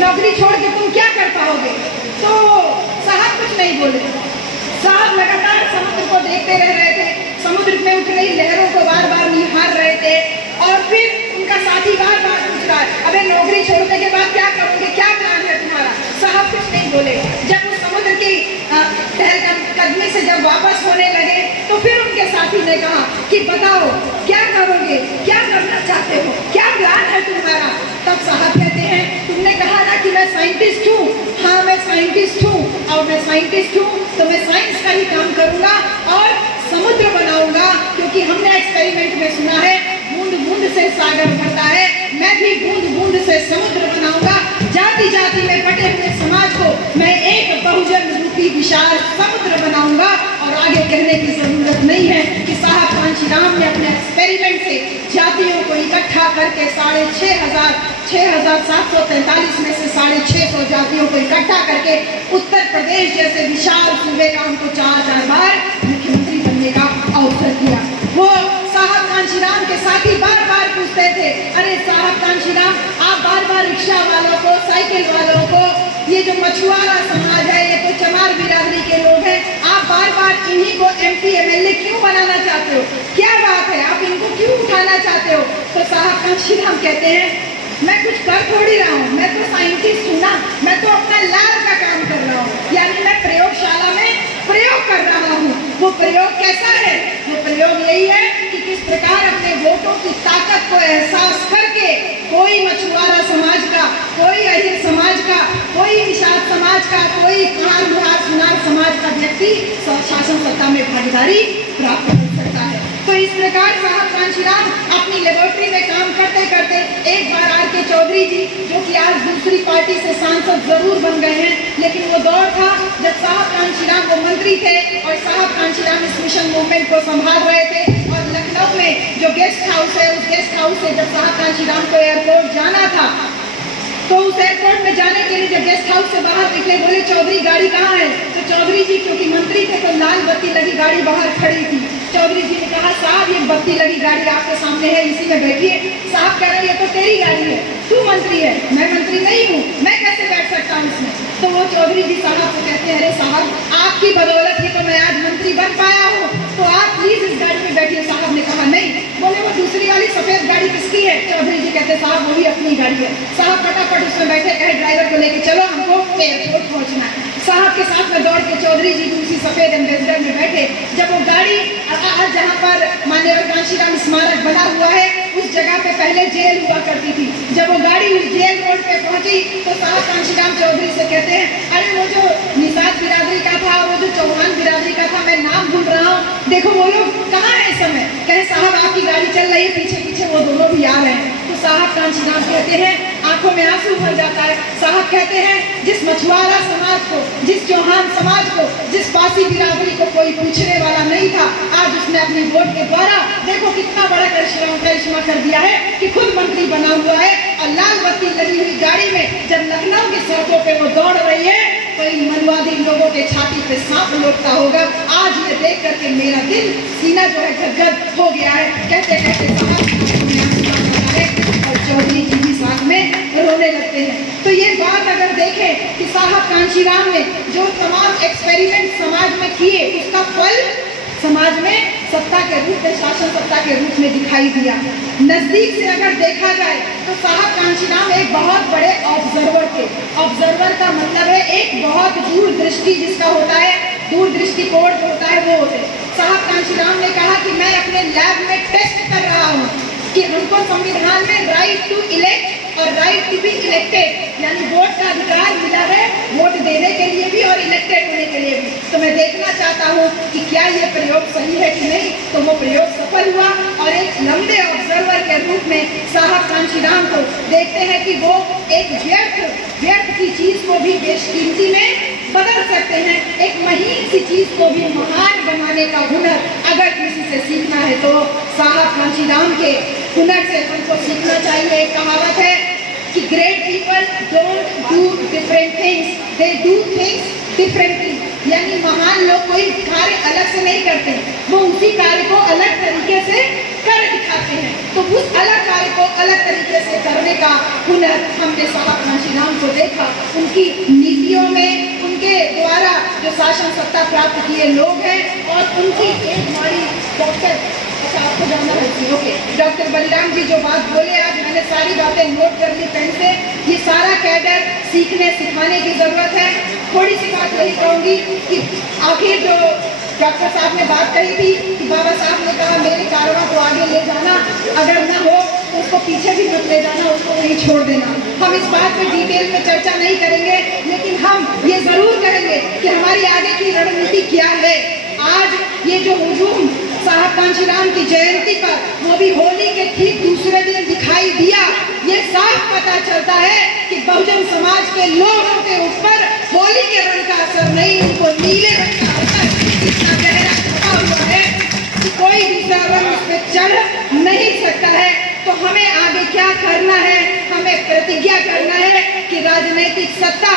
नौकरी छोड़ के तुम क्या कर पाओगे? तो साहब कुछ नहीं बोले। साहब लगातार समुद्र को देखते रह रहे थे, समुद्र में उठ रही लहरों को बार बार निहार रहे थे। और फिर उनका साथी बार बार पूछ रहा है, अबे नौकरी छोड़ने के बाद क्या करोगे, क्या प्लान है तुम्हारा? साहब कुछ नहीं बोले। जब उस समुद्र की चहलकदमी से जब वापस होने लगे तो फिर उनके साथी ने कहा कि बताओ क्या करोगे, क्या करना चाहते हो, क्या प्लान है तुम्हारा? तब साहब कहते हैं, तुमने कहा ना कि मैं साइंटिस्ट हूँ। हाँ, मैं साइंटिस्ट हूँ, और मैं साइंटिस्ट हूँ तो मैं साइंस का ही काम करूँगा और समुद्र बनाऊंगा, क्योंकि हमने एक्सपेरिमेंट में सुना है बूंद बूंद से सागर भरता है। मैं भी बूंद बूंद से समुद्र बनाऊंगा। जाति जाति में बटे हुए समाज को मैं एक बहुजन रूपी विशाल समुद्र बनाऊंगा। और आगे कहने की जरूरत नहीं है कि साहब कांशीराम ने अपने एक्सपेरिमेंट से जातियों को इकट्ठा करके 6,743 में से 650 जातियों को इकट्ठा करके उत्तर प्रदेश जैसे विशाल सूबे का हमको 4 बार मुख्यमंत्री बनने का अवसर दिया। वो साहब कांशीराम के साथी बार बार पूछते थे, अरे साहब कांशीराम, आप बार बार रिक्शा वालों को, साइकिल वालों को, ये जो मछुआरा समाज है, ये तो चमार बिरादरी के लोग हैं, आप बार बार इन्हीं को MP MLA क्यों बनाना चाहते हो? क्या बात है, आप इनको क्यों उठाना चाहते हो? तो साहब कांशीराम कहते हैं, मैं कुछ कर थोड़ी रहा हूँ, मैं तो साइंटिस्ट हूँ ना, मैं तो अपना लैब का काम कर रहा हूँ, यानी मैं प्रयोगशाला में प्रयोग कर रहा हूँ। वो प्रयोग कैसा है? वो प्रयोग यही है कि किस प्रकार अपने वोटों की ताकत को एहसास करके कोई मछुआरा समाज का, कोई अहिर समाज का, कोई निषाद समाज का, कोई कुम्हार लुहार सुनार समाज का व्यक्ति शासन सत्ता में भागीदारी प्राप्त कर सकता है। तो इस प्रकार साहब कांशीराम अपनी लेबोरेटरी में काम करते करते एक बार R.K. चौधरी जी, जो कि आज दूसरी पार्टी से सांसद जरूर बन गए हैं, लेकिन वो दौर था जब साहब कांशीराम वो मंत्री थे और साहब कांशीराम इस मिशन मूवमेंट को संभाल रहे थे। और लखनऊ में जो गेस्ट हाउस है, उस गेस्ट हाउस से जब साहब कांशीराम को एयरपोर्ट जाना था, तो उस एयरपोर्ट में जाने के लिए जब गेस्ट हाउस से बाहर निकले, बोले चौधरी गाड़ी कहाँ है? तो चौधरी जी क्योंकि मंत्री थे तो लाल बत्ती लगी गाड़ी बाहर खड़ी थी। चौधरी जी ने कहा, साहब ये बत्ती लगी गाड़ी आपके सामने है, इसी में बैठिए। साहब कह रहे हैं, ये तो तेरी गाड़ी है, तू मंत्री है, मैं मंत्री नहीं हूँ, मैं कैसे बैठ सकता हूँ इसमें? तो वो चौधरी जी साहब को कहते हैं, अरे साहब, आपकी बदौलत ही तो मैं आज मंत्री बन पाया हूँ, तो आप प्लीज इस गाड़ी में बैठिए। साहब ने कहा नहीं। बोले वो दूसरी वाली सफेद गाड़ी किसकी है? चौधरी जी कहते, साहब वो भी अपनी गाड़ी है। साहब फटाफट उसमें बैठे, कहे ड्राइवर को लेके चलो, हमको एयरपोर्ट पहुँचना है। साहब के साथ में दौड़ के चौधरी जी उसी सफेद एम्बेसडर में बैठे। जब वो गाड़ी आज जहाँ पर माननीय कांशीराम स्मारक बना हुआ है, उस जगह पे पहले जेल हुआ करती थी। जब वो गाड़ी उस जेल रोड पे पहुंची तो साहब कांशीराम चौधरी से कहते हैं, अरे वो जो निषाद बिरादरी का था, वो जो चौहान बिरादरी का था, मैं नाम भूल रहा हूँ, देखो वो लोग कहाँ है इस समय? कहे साहब आपकी गाड़ी चल रही है, पीछे पीछे वो दोनों भी आ रहे हैं। तो साहब कांशीराम कहते हैं, आंखों में आंसू भर जाता है। साहब कहते हैं, जिस मछुआरा समाज को, जिस चौहान समाज को, जिस पासी बिरादरी को कोई पूछने वाला नहीं था, आज उसने अपने वोट के द्वारा देखो कितना बड़ा करिश्मा कर दिया है कि खुद मंत्री बना हुआ है। और लाल बत्ती लगी हुई गाड़ी में जब लखनऊ की सड़कों पे वो दौड़ रही है तो इन मनवादी लोगों के छाती पे सांप लोटता होगा। आज ये देख करके मेरा दिल, सीना जो है गदगद हो गया है। कहते कहते और चौधरी जी भी साथ में रोने लगते हैं। तो ये बात अगर देखें कि साहब कांशीराम ने जो तमाम एक्सपेरिमेंट समाज में किए, उसका फल समाज में सत्ता के रूप में, शासन सत्ता के रूप में दिखाई दिया। नजदीक से अगर देखा जाए तो साहब कांशीराम एक बहुत बड़े ऑब्जर्वर थे। ऑब्जर्वर का मतलब है एक बहुत दूरदृष्टि जिसका होता है, दूरदृष्टिकोण जो होता है वो होते। साहब कांशीराम ने कहा कि मैं अपने लैब में टेस्ट कर रहा हूँ कि हमको संविधान में राइट टू इलेक्ट और राइट टू बी इलेक्टेड, यानी वोट का अधिकार मिला है, वोट देने के लिए भी और इलेक्टेड होने के लिए भी। तो मैं देखना चाहता हूँ कि क्या ये प्रयोग सही है कि नहीं। तो वो प्रयोग सफल हुआ और एक लंबे ऑब्जर्वर के रूप में साहब कांशीराम को देखते हैं कि वो एक व्यर्थ की चीज को भी बेशकीमती में बदल सकते हैं। एक महीन सी चीज को भी महान बनाने का हुनर अगर किसी से सीखना है तो साहब कांशीराम के हुनर से हमको सीखना चाहिए। एक कहावत है कि great people don't do different things, they do things differently, यानी महान लोग कोई कार्य अलग से नहीं करते, वो उसी कार्य को अलग तरीके से कर दिखाते हैं। तो उस अलग कार्य को अलग तरीके से करने का हुनर हमने साहब कांशीराम को देखा। उनकी नीतियों में, उनके द्वारा जो शासन सत्ता प्राप्त किए लोग हैं, और उनकी एक हमारी डॉक्टर, अच्छा आपको जानना है, ओके, डॉक्टर बलराम जी जो बात बोले आज, मैंने सारी बातें नोट कर ली पेन से। ये सारा कैडर सीखने सिखाने की जरूरत है। थोड़ी सी बात यही कहूँगी कि आखिर जो डॉक्टर साहब ने बात कही थी कि बाबा साहब ने कहा मेरे कारवां को आगे ले जाना, अगर न हो तो उसको पीछे भी मत ले जाना, उसको वहीं छोड़ देना। हम इस बात पे डिटेल में चर्चा नहीं करेंगे, लेकिन हम ये जरूर करेंगे कि हमारी आगे की रणनीति क्या है। आज ये जो हुजूम साहब कांशीराम की जयंती पर, वो भी होली के ठीक दूसरे दिन दिखाई दिया, ये साफ पता चलता है कि बहुजन समाज के लोगों के ऊपर होली के रंग का असर नहीं, उनको नीले रंग का असर इतना गहरा छपा हुआ है कि कोई दूसरा रंग उस पर चढ़ नहीं सकता है। तो हमें आगे क्या करना है? हमें प्रतिज्ञा करना है कि राजनीतिक सत्ता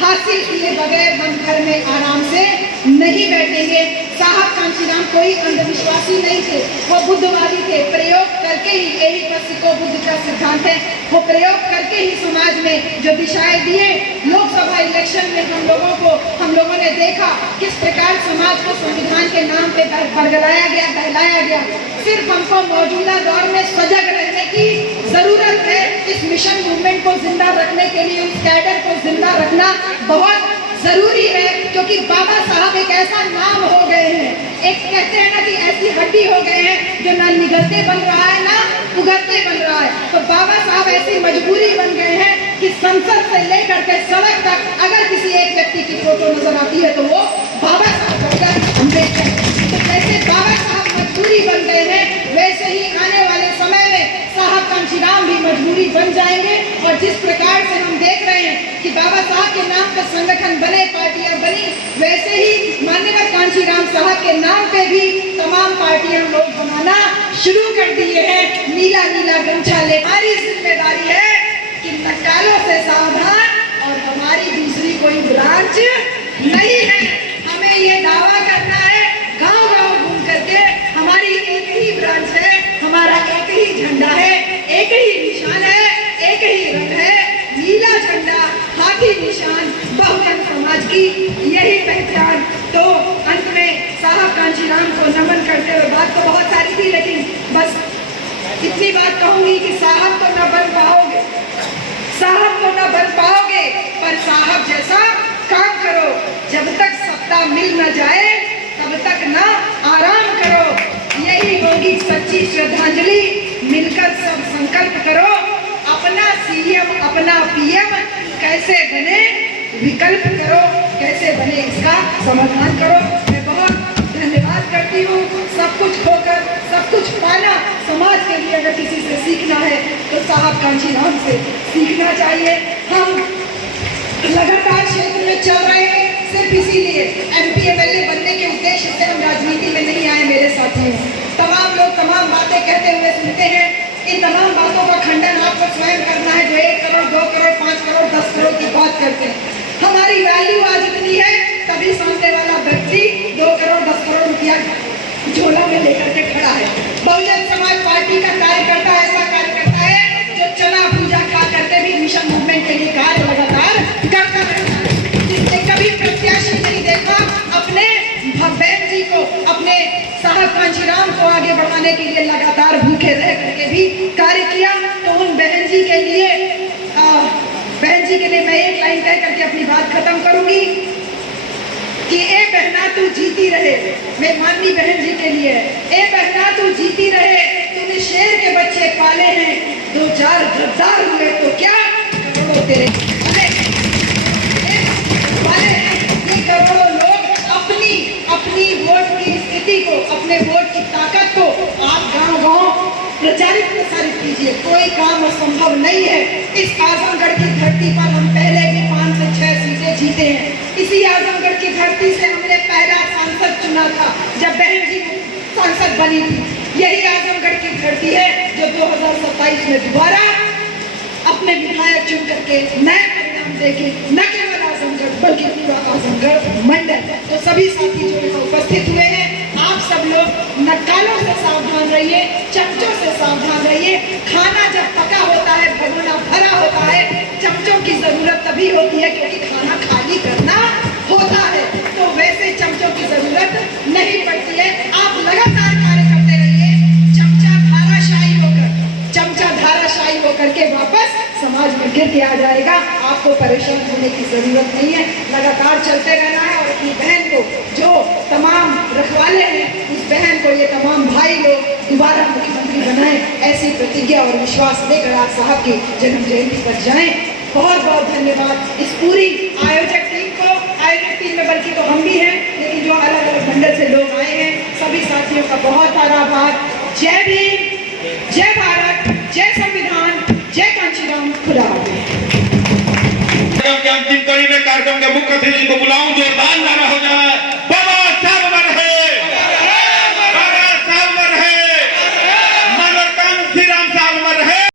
हासिल किए बगैर हम घर में आराम से नहीं बैठेंगे। साहब कांशीराम कोई अंधविश्वासी नहीं थे, वो बुद्धवादी थे। प्रयोग करके ही, यही पसिको बुद्ध का सिद्धांत है, वो प्रयोग करके ही समाज में जो दिशाएं दिए। लोकसभा इलेक्शन में हम लोगों ने देखा किस प्रकार समाज को संविधान के नाम पे बरगलाया गया, बहलाया गया। सिर्फ हमको मौजूदा दौर में सजग रहने की जरूरत है। इस मिशन मूवमेंट को जिंदा रखने के लिए, इस कैडर को जिंदा रखना बहुत जरूरी है, क्योंकि बाबा साहब एक ऐसा नाम हो गए हैं, एक कहते हैं ना कि ऐसी हड्डी हो गए हैं जो ना निगलते बन रहा है ना उगलते बन रहा है। तो बाबा साहब ऐसी मजबूरी बन गए हैं कि संसद से लेकर के सड़क तक अगर किसी एक व्यक्ति की फोटो नजर आती है तो वो बाबा साहब डॉक्टर अम्बेडकर। तो जैसे बाबा साहब मजबूरी बन गए हैं, वैसे ही आने वाले समय में साहब कांशीराम भी मजबूरी बन जाएंगे। और जिस प्रकार से हम देख रहे हैं कि बाबा साहब के नाम पर संगठन बने, पार्टियां बनी, वैसे ही माननीय कांशीराम साहब के नाम पे भी तमाम पार्टियां लोग बनाना शुरू कर दिए हैं। नीला नीला गमछा ले, हमारी जिम्मेदारी है कि नकालों से सावधान, और हमारी दूसरी कोई ब्रांच नहीं है। हमें ये दावा करना है गांव-गांव घूम करके, हमारी एक ही ब्रांच है, हमारा एक ही झंडा है, एक ही निशान है, एक ही रंग है, नीला झंडा, हाथी निशान, बहुजन समाज की यही पहचान। तो अंत में साहब कांशीराम को नमन करते हुए, बात तो बहुत सारी थी, लेकिन बस इतनी बात कहूंगी कि साहब तो न बन पाओगे, साहब तो न बन पाओगे, पर साहब जैसा काम करो। जब तक सत्ता मिल न जाए तब तक ना आराम करो। यही होगी सच्ची श्रद्धांजलि। मिलकर सब संकल्प करो, अपना सीएम, अपना पीएम कैसे बने, विकल्प करो, कैसे बने इसका समाधान करो। मैं बहुत धन्यवाद करती हूँ। सब कुछ खोकर सब कुछ पाना, समाज के लिए अगर किसी से सीखना है तो साहब कांशीराम से सीखना चाहिए। हम लगातार क्षेत्र में चल रहे हैं सिर्फ इसीलिए, MP MLA बनने के उद्देश्य से हम राजनीति में नहीं आए मेरे साथियों। तमाम लोग तमाम बातें कहते हुए सुनते हैं, इन तमाम बातों का खंडन आपको स्वयं करना है। जो 1 करोड़ 2 करोड़ 5 करोड़ 10 करोड़ की बात करते हैं, हमारी वैल्यू आज इतनी है तभी सामने वाला व्यक्ति 2 करोड़ 10 करोड़ रुपया झोला में लेकर के खड़ा है। बहुजन समाज पार्टी का कार्यकर्ता ऐसा कार्यकर्ता है जो चना पूजा खा करके भी मिशन मूवमेंट के लिए कार्य लगातार करता रहता है। जिसने कभी प्रत्याशी नहीं देखा, अपने बहन जी को, अपने साहब कांशीराम को आगे बढ़ाने के लिए लगातार भूखे रह करके भी कार्य किया। तो उन बहन जी के लिए मैं एक लाइन कह करके अपनी बात खत्म करूंगी कि ए बहना तू जीती रहे। मैं माननी बहन जी के लिए, ए बहना तू जीती रहे, तूने शेर के बच्चे पाले हैं, 2-4 गद्दार हुए तो क्या, करोड़ों तेरे वाले हैं। ये करोड़ों लोग अपनी वोट की स्थिति को, अपने वोट की ताकत को आप गांव-गांव प्रचारित प्रसारित कीजिए। कोई काम असंभव नहीं है। इस आजमगढ़ की धरती पर हम पहले भी 5 से 6 सीटें जीते हैं। इसी आजमगढ़ की धरती से हमने पहला सांसद चुना था जब बहन जी सांसद बनी थी। यही आजमगढ़ की धरती है जो 2027 में दोबारा अपने विधायक चुन करके नए परिणाम देके न केवल आजमगढ़ बल्कि पूरा आजमगढ़ मंडल। तो सभी साथी जो यहाँ उपस्थित हुए हैं, आप सब लोग नकालों से सावधान रहिए, चमचों से सावधान रहिए। खाना जब पका होता है, भगोना भरा होता है, चमचों की जरूरत तभी होती है कि गिर दिया जाएगा। आपको परेशान होने की जरूरत नहीं है, लगातार चलते रहना है और अपनी बहन को, जो तमाम रखवाले हैं, उस बहन को ये तमाम भाई लोग दोबारा मुख्यमंत्री बनाएं, ऐसी प्रतिज्ञा और विश्वास लेकर आज साहब की जन्म जयंती पर जाएं। बहुत बहुत धन्यवाद इस पूरी आयोजक टीम को, आयोजक टीम में बल्कि तो हम भी हैं, लेकिन जो अलग अलग मंडल से लोग आए हैं, सभी साथियों का बहुत सारा आभार। जय भीम, जय भारत, जय संविधान, जय कांशीराम, खुदा हाफिज। कार्यक्रम के अंतिम कड़ी में कार्यक्रम के मुख्य अतिथि को बुलाऊं।